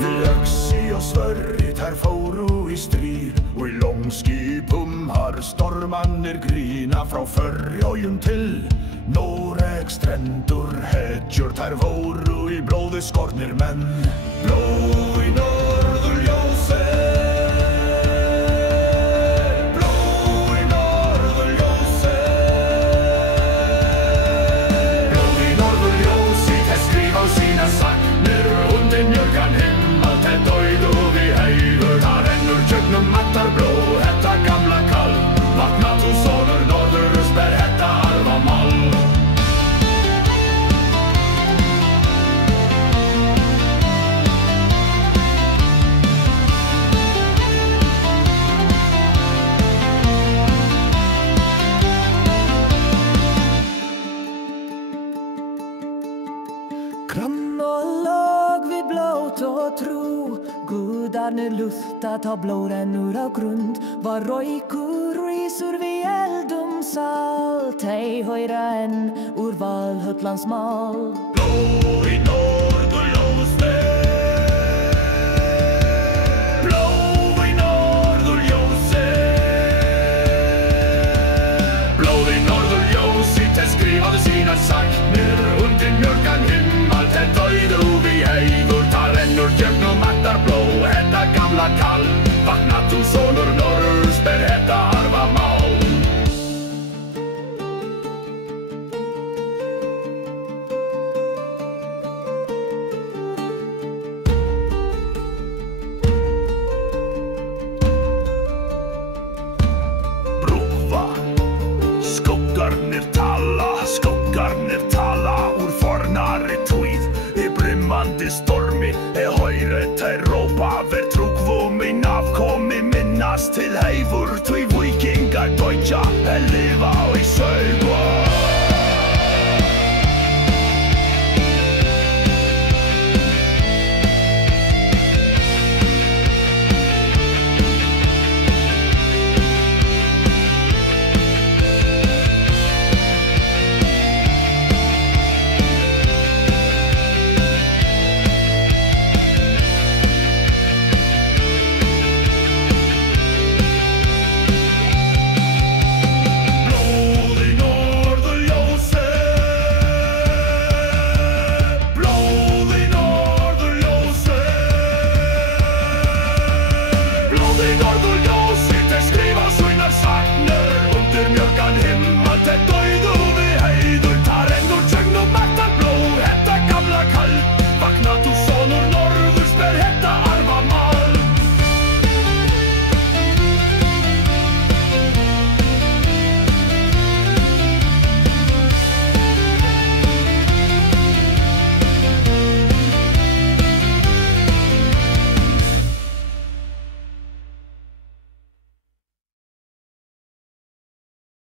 Við öxi og svörri þær fóru í stríð og í longskipum har stormannir grína frá Förjójum til Noregs strendur hetjur þær fóru í blóði skornir menn Blóð í norðurljósi Blóð í norðurljósi Blóð í norðurljósi þær skrifa á sína sagnir undir mjörgan himmel þær dauðu við heiður þar rennur tjögnum mattar blóð þetta gamla kall vakna þú sonur norðurs ber þetta arfa mál Krann og låg vi blått og tro Gudarnir lufta ta blårennur av grund Var rojkur risur vi eldum sal Tei høyra enn ur Valhöllans mal Blå i norðurljósi Blå i norðurljósi Blóð í norðurljósi þær skrifaðu sínar sagnir undir mjörgan himmel þær dauðu við heiður þar rennur tjögnum mattar blóð þetta gamla kall vakna þú sonur norðurs ber þetta arfa mál Skuggarnir tala úr fornari tíð í brimmandi stormi heyri þær rópa ver trúgvum í nafkomi minnast til heifur